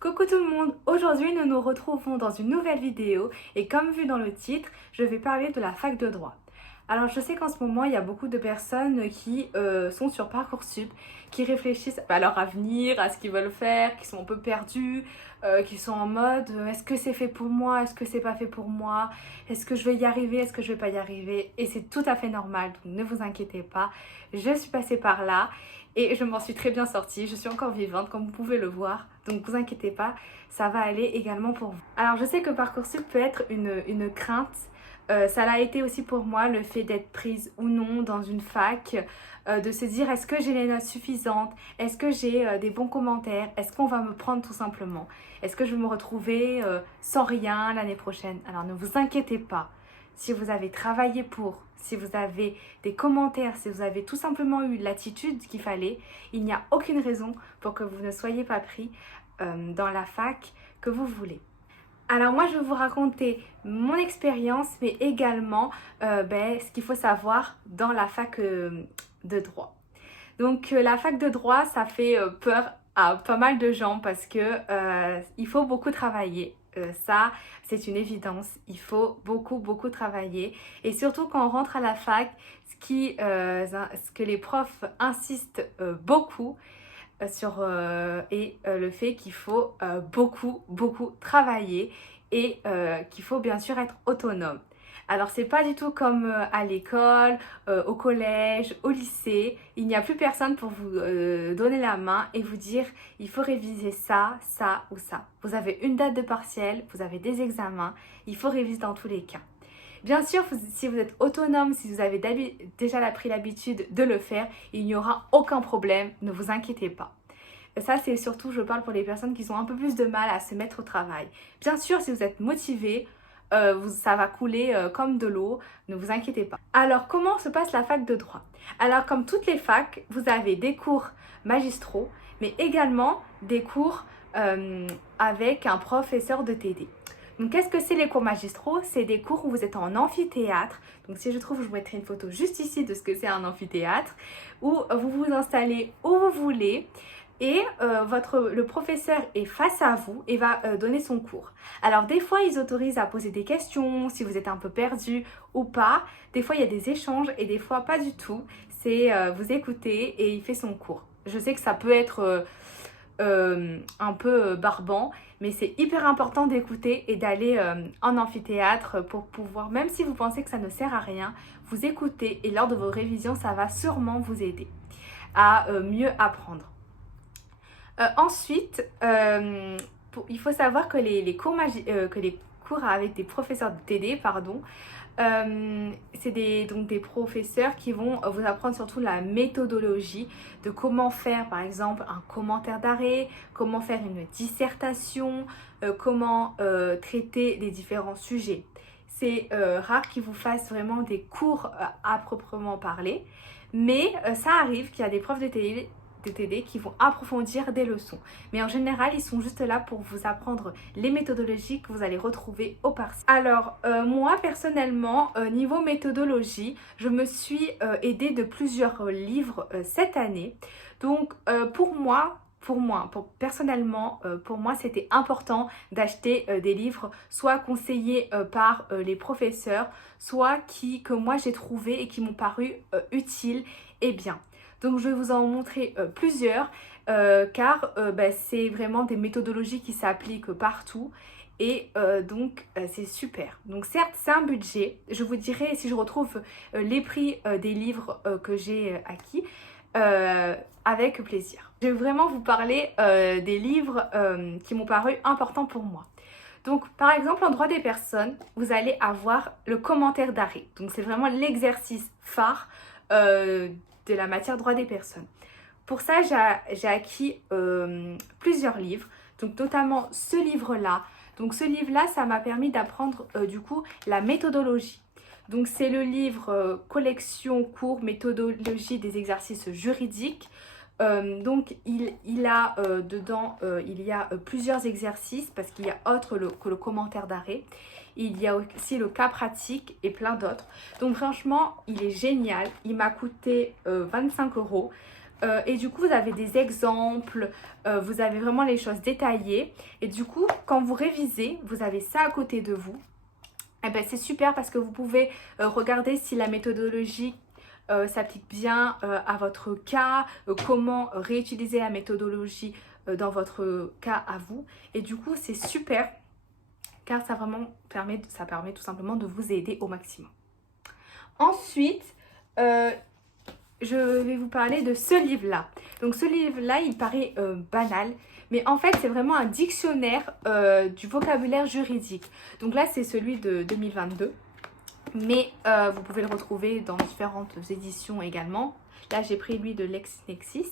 Coucou tout le monde, aujourd'hui nous nous retrouvons dans une nouvelle vidéo et comme vu dans le titre, je vais parler de la fac de droit. Alors je sais qu'en ce moment il y a beaucoup de personnes qui sont sur Parcoursup, qui réfléchissent à leur avenir, à ce qu'ils veulent faire, qui sont un peu perdus, qui sont en mode est-ce que c'est fait pour moi, est-ce que c'est pas fait pour moi, est-ce que je vais y arriver, est-ce que je vais pas y arriver, et c'est tout à fait normal, donc ne vous inquiétez pas, je suis passée par là. Et je m'en suis très bien sortie, je suis encore vivante comme vous pouvez le voir, donc vous inquiétez pas, ça va aller également pour vous. Alors je sais que Parcoursup peut être une crainte, ça l'a été aussi pour moi, le fait d'être prise ou non dans une fac, de se dire est-ce que j'ai les notes suffisantes, est-ce que j'ai des bons commentaires, est-ce qu'on va me prendre tout simplement, est-ce que je vais me retrouver sans rien l'année prochaine. Alors ne vous inquiétez pas, si vous avez travaillé pour, si vous avez des commentaires, si vous avez tout simplement eu l'attitude qu'il fallait, il n'y a aucune raison pour que vous ne soyez pas pris dans la fac que vous voulez. Alors moi je vais vous raconter mon expérience mais également ce qu'il faut savoir dans la fac de droit. Donc la fac de droit ça fait peur à pas mal de gens parce que il faut beaucoup travailler. Ça c'est une évidence, il faut beaucoup travailler et surtout quand on rentre à la fac, ce que les profs insistent beaucoup sur le fait qu'il faut beaucoup travailler et qu'il faut bien sûr être autonome. Alors c'est pas du tout comme à l'école, au collège, au lycée, il n'y a plus personne pour vous donner la main et vous dire il faut réviser ça, ça ou ça. Vous avez une date de partiel, vous avez des examens, il faut réviser dans tous les cas. Bien sûr, si vous êtes autonome, si vous avez déjà pris l'habitude de le faire, il n'y aura aucun problème, ne vous inquiétez pas. Ça, c'est surtout, je parle pour les personnes qui ont un peu plus de mal à se mettre au travail. Bien sûr, si vous êtes motivé, ça va couler comme de l'eau, ne vous inquiétez pas. Alors, comment se passe la fac de droit? Alors, comme toutes les facs, vous avez des cours magistraux, mais également des cours avec un professeur de TD. Donc, qu'est-ce que c'est les cours magistraux? C'est des cours où vous êtes en amphithéâtre. Donc, si je trouve, je vous mettrai une photo juste ici de ce que c'est un amphithéâtre, où vous vous installez où vous voulez et le professeur est face à vous et va donner son cours. Alors, des fois, ils autorisent à poser des questions, si vous êtes un peu perdu ou pas. Des fois, il y a des échanges et des fois, pas du tout. C'est vous écoutez et il fait son cours. Je sais que ça peut être un peu barbant, mais c'est hyper important d'écouter et d'aller en amphithéâtre pour pouvoir, même si vous pensez que ça ne sert à rien, vous écoutez et lors de vos révisions, ça va sûrement vous aider à mieux apprendre. Ensuite, il faut savoir que les cours avec des professeurs de TD, pardon, c'est donc des professeurs qui vont vous apprendre surtout la méthodologie de comment faire par exemple un commentaire d'arrêt, comment faire une dissertation, comment traiter les différents sujets. C'est rare qu'ils vous fassent vraiment des cours à proprement parler, mais ça arrive qu'il y a des profs de TD qui vont approfondir des leçons. Mais en général, ils sont juste là pour vous apprendre les méthodologies que vous allez retrouver au partiel. Alors, moi, personnellement, niveau méthodologie, je me suis aidée de plusieurs livres cette année. Donc, personnellement, pour moi, c'était important d'acheter des livres soit conseillés par les professeurs, soit que moi j'ai trouvé et qui m'ont paru utiles et bien. Donc je vais vous en montrer plusieurs car c'est vraiment des méthodologies qui s'appliquent partout et c'est super. Donc certes c'est un budget, je vous dirai si je retrouve les prix des livres que j'ai acquis avec plaisir. Je vais vraiment vous parler des livres qui m'ont paru importants pour moi. Donc, par exemple, en droit des personnes, vous allez avoir le commentaire d'arrêt. Donc, c'est vraiment l'exercice phare de la matière droit des personnes. Pour ça, j'ai acquis plusieurs livres, donc notamment ce livre-là. Donc, ce livre-là, ça m'a permis d'apprendre du coup la méthodologie. Donc, c'est le livre collection, cours, méthodologie des exercices juridiques. Donc il a dedans il y a plusieurs exercices parce qu'il y a autre que le commentaire d'arrêt. Il y a aussi le cas pratique et plein d'autres. Donc franchement il est génial. Il m'a coûté 25 €. Et du coup, vous avez des exemples, vous avez vraiment les choses détaillées. Et du coup, quand vous révisez, vous avez ça à côté de vous. Et ben, c'est super parce que vous pouvez regarder si la méthodologie s'applique bien à votre cas, comment réutiliser la méthodologie dans votre cas à vous. Et du coup, c'est super car ça permet tout simplement de vous aider au maximum. Ensuite, je vais vous parler de ce livre-là. Donc ce livre-là, il paraît banal, mais en fait, c'est vraiment un dictionnaire du vocabulaire juridique. Donc là, c'est celui de 2022, mais vous pouvez le retrouver dans différentes éditions également. Là, j'ai pris lui de LexisNexis.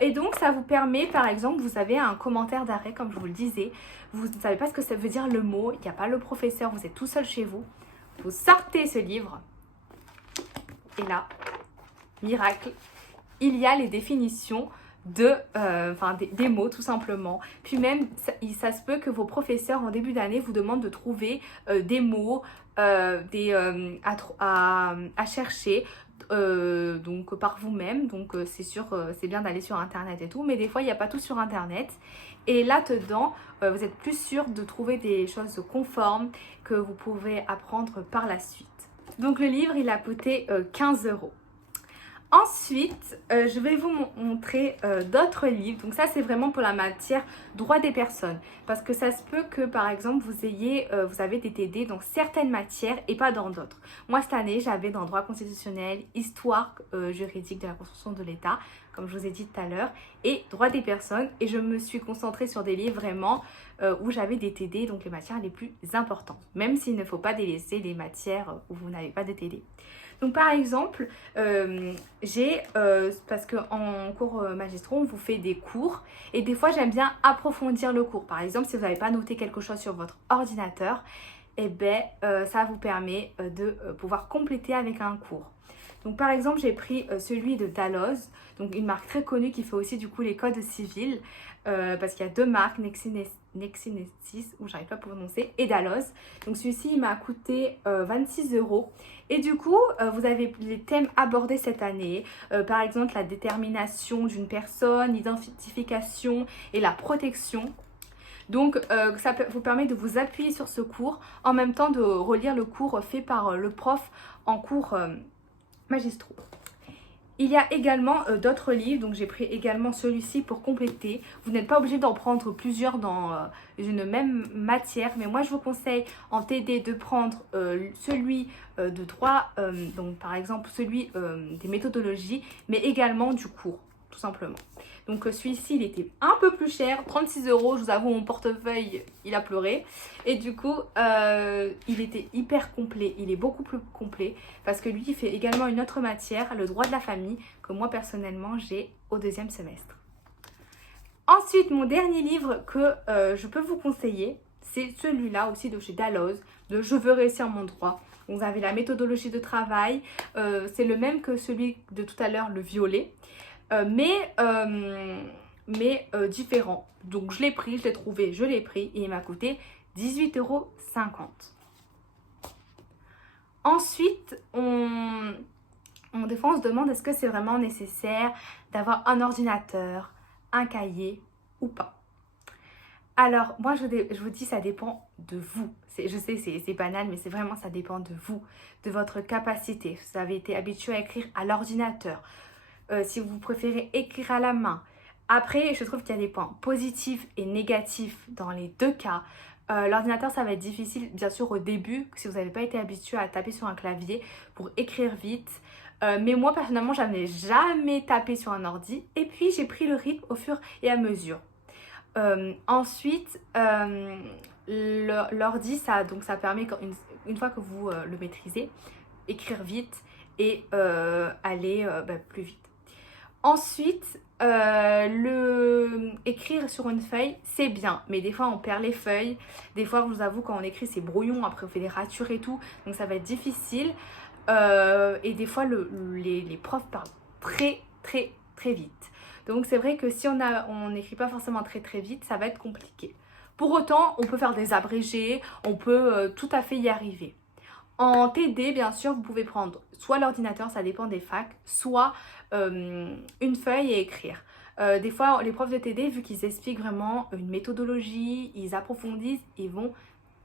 Et donc, ça vous permet, par exemple, vous avez un commentaire d'arrêt, comme je vous le disais. Vous ne savez pas ce que ça veut dire le mot, il n'y a pas le professeur, vous êtes tout seul chez vous. Vous sortez ce livre, et là, miracle, il y a les définitions des mots tout simplement. Puis même, ça se peut que vos professeurs en début d'année vous demandent de trouver des mots à chercher donc par vous-même. Donc c'est sûr, c'est bien d'aller sur internet et tout, mais des fois il n'y a pas tout sur internet. Et là-dedans, vous êtes plus sûr de trouver des choses conformes que vous pouvez apprendre par la suite. Donc le livre, il a coûté 15 €. Ensuite, je vais vous montrer d'autres livres. Donc ça, c'est vraiment pour la matière droit des personnes. Parce que ça se peut que, par exemple, vous avez des TD dans certaines matières et pas dans d'autres. Moi, cette année, j'avais dans droit constitutionnel, histoire juridique de la construction de l'État, comme je vous ai dit tout à l'heure, et droit des personnes. Et je me suis concentrée sur des livres vraiment où j'avais des TD, donc les matières les plus importantes. Même s'il ne faut pas délaisser les matières où vous n'avez pas de TD. Donc par exemple, parce qu'en cours magistraux, on vous fait des cours et des fois j'aime bien approfondir le cours. Par exemple, si vous n'avez pas noté quelque chose sur votre ordinateur, eh ben, ça vous permet de pouvoir compléter avec un cours. Donc par exemple, j'ai pris celui de Dalloz, donc une marque très connue qui fait aussi du coup les codes civils, parce qu'il y a deux marques, LexisNexis, ou j'arrive pas à prononcer, et Dalloz. Donc celui-ci, il m'a coûté 26 €. Et du coup, vous avez les thèmes abordés cette année, par exemple la détermination d'une personne, l'identification et la protection. Donc ça vous permet de vous appuyer sur ce cours, en même temps de relire le cours fait par le prof en cours magistraux. Il y a également d'autres livres, donc j'ai pris également celui-ci pour compléter. Vous n'êtes pas obligé d'en prendre plusieurs dans une même matière, mais moi je vous conseille en TD de prendre celui de droit, donc par exemple celui des méthodologies, mais également du cours, tout simplement. Donc celui-ci, il était un peu plus cher, 36 €, je vous avoue, mon portefeuille, il a pleuré. Et du coup, il était hyper complet, il est beaucoup plus complet, parce que lui, il fait également une autre matière, le droit de la famille, que moi, personnellement, j'ai au 2e semestre. Ensuite, mon dernier livre que je peux vous conseiller, c'est celui-là aussi de chez Dalloz, de Je veux réussir mon droit. Donc, vous avez la méthodologie de travail, c'est le même que celui de tout à l'heure, le violet. Mais différent. Donc je l'ai pris, je l'ai trouvé, je l'ai pris et il m'a coûté 18,50 €. Ensuite, des fois on se demande est-ce que c'est vraiment nécessaire d'avoir un ordinateur, un cahier ou pas. Alors moi je vous dis ça dépend de vous. Je sais c'est banal mais c'est vraiment ça dépend de vous, de votre capacité. Vous avez été habitué à écrire à l'ordinateur. Si vous préférez écrire à la main. Après, je trouve qu'il y a des points positifs et négatifs dans les deux cas. L'ordinateur, ça va être difficile, bien sûr, au début, si vous n'avez pas été habitué à taper sur un clavier pour écrire vite. Mais moi, personnellement, je n'avais jamais tapé sur un ordi. Et puis, j'ai pris le rythme au fur et à mesure. Ensuite, l'ordi, ça permet, une fois que vous le maîtrisez, écrire vite et aller plus vite. Ensuite, écrire sur une feuille, c'est bien, mais des fois on perd les feuilles. Des fois, je vous avoue, quand on écrit, c'est brouillon, après on fait des ratures et tout, donc ça va être difficile. Et des fois, les profs parlent très, très, très vite. Donc c'est vrai que si on n'écrit pas forcément très, très vite, ça va être compliqué. Pour autant, on peut faire des abrégés, on peut tout à fait y arriver. En TD, bien sûr, vous pouvez prendre soit l'ordinateur, ça dépend des facs, soit une feuille et écrire. Des fois, les profs de TD, vu qu'ils expliquent vraiment une méthodologie, ils approfondissent, ils vont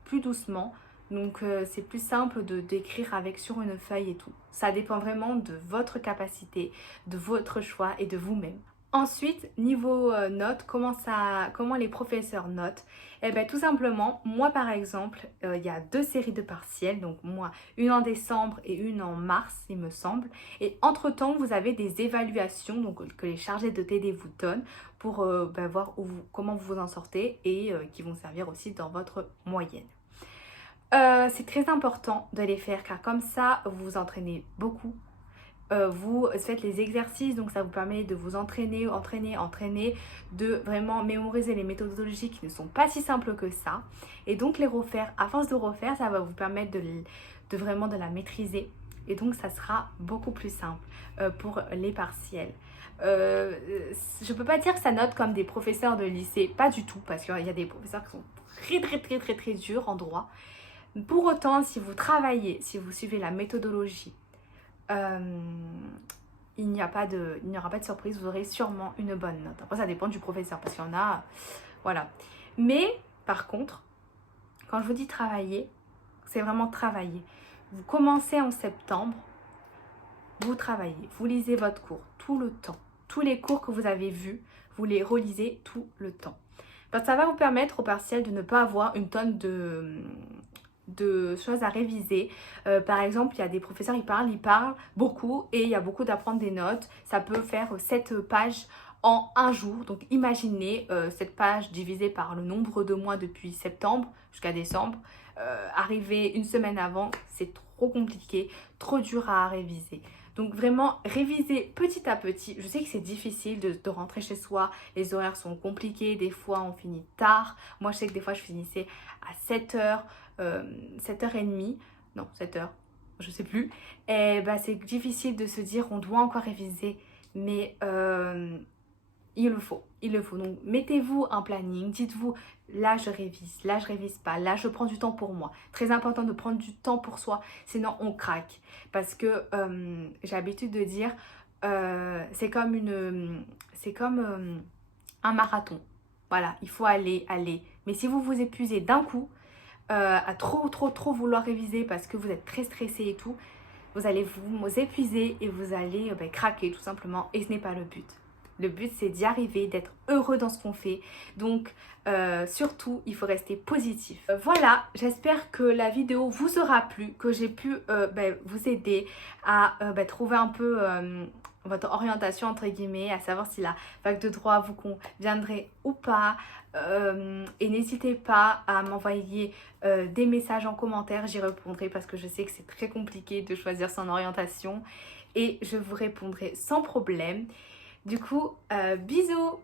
plus doucement. Donc c'est plus simple d'écrire avec sur une feuille et tout. Ça dépend vraiment de votre capacité, de votre choix et de vous-même. Ensuite, niveau notes, comment les professeurs notent? Eh bien tout simplement, moi par exemple, il y a 2 séries de partiels, donc moi une en décembre et une en mars il me semble. Et entre-temps, vous avez des évaluations donc, que les chargés de TD vous donnent pour voir comment vous vous en sortez et qui vont servir aussi dans votre moyenne. C'est très important de les faire car comme ça, vous vous entraînez beaucoup. Vous faites les exercices, donc ça vous permet de vous entraîner, de vraiment mémoriser les méthodologies qui ne sont pas si simples que ça. Et donc les refaire, à force de refaire, ça va vous permettre de vraiment de la maîtriser. Et donc ça sera beaucoup plus simple pour les partiels. Je peux pas dire que ça note comme des professeurs de lycée, pas du tout, parce qu'il y a des professeurs qui sont très durs en droit. Pour autant, si vous travaillez, si vous suivez la méthodologie, il n'y aura pas de surprise, vous aurez sûrement une bonne note. Après, ça dépend du professeur, parce qu'il y en a, voilà. Mais, par contre, quand je vous dis travailler, c'est vraiment travailler. Vous commencez en septembre, vous travaillez, vous lisez votre cours tout le temps. Tous les cours que vous avez vus, vous les relisez tout le temps. Parce que ça va vous permettre au partiel de ne pas avoir une tonne de choses à réviser. Par exemple, il y a des professeurs, ils parlent beaucoup et il y a beaucoup d'apprendre des notes. Ça peut faire 7 pages en un jour. Donc imaginez 7 pages divisées par le nombre de mois depuis septembre jusqu'à décembre. Arriver une semaine avant, c'est trop compliqué, trop dur à réviser. Donc vraiment, réviser petit à petit. Je sais que c'est difficile de rentrer chez soi. Les horaires sont compliqués. Des fois, on finit tard. Moi, je sais que des fois, je finissais à 7h, 7h30. Non, 7h, je sais plus. Et bah, c'est difficile de se dire on doit encore réviser. Mais il le faut. Donc, mettez-vous un planning. Dites-vous, là, je révise pas. Là, je prends du temps pour moi. Très important de prendre du temps pour soi. Sinon, on craque. Parce que j'ai l'habitude de dire, c'est comme un marathon. Voilà, il faut aller. Mais si vous vous épuisez d'un coup, à trop vouloir réviser parce que vous êtes très stressé et tout, vous allez vous épuiser et vous allez craquer tout simplement. Et ce n'est pas le but. Le but, c'est d'y arriver, d'être heureux dans ce qu'on fait. Donc, surtout, il faut rester positif. Voilà, j'espère que la vidéo vous aura plu, que j'ai pu vous aider à trouver un peu votre orientation, entre guillemets, à savoir si la fac de droit vous conviendrait ou pas. Et n'hésitez pas à m'envoyer des messages en commentaire, j'y répondrai parce que je sais que c'est très compliqué de choisir son orientation. Et je vous répondrai sans problème. Du coup, bisous!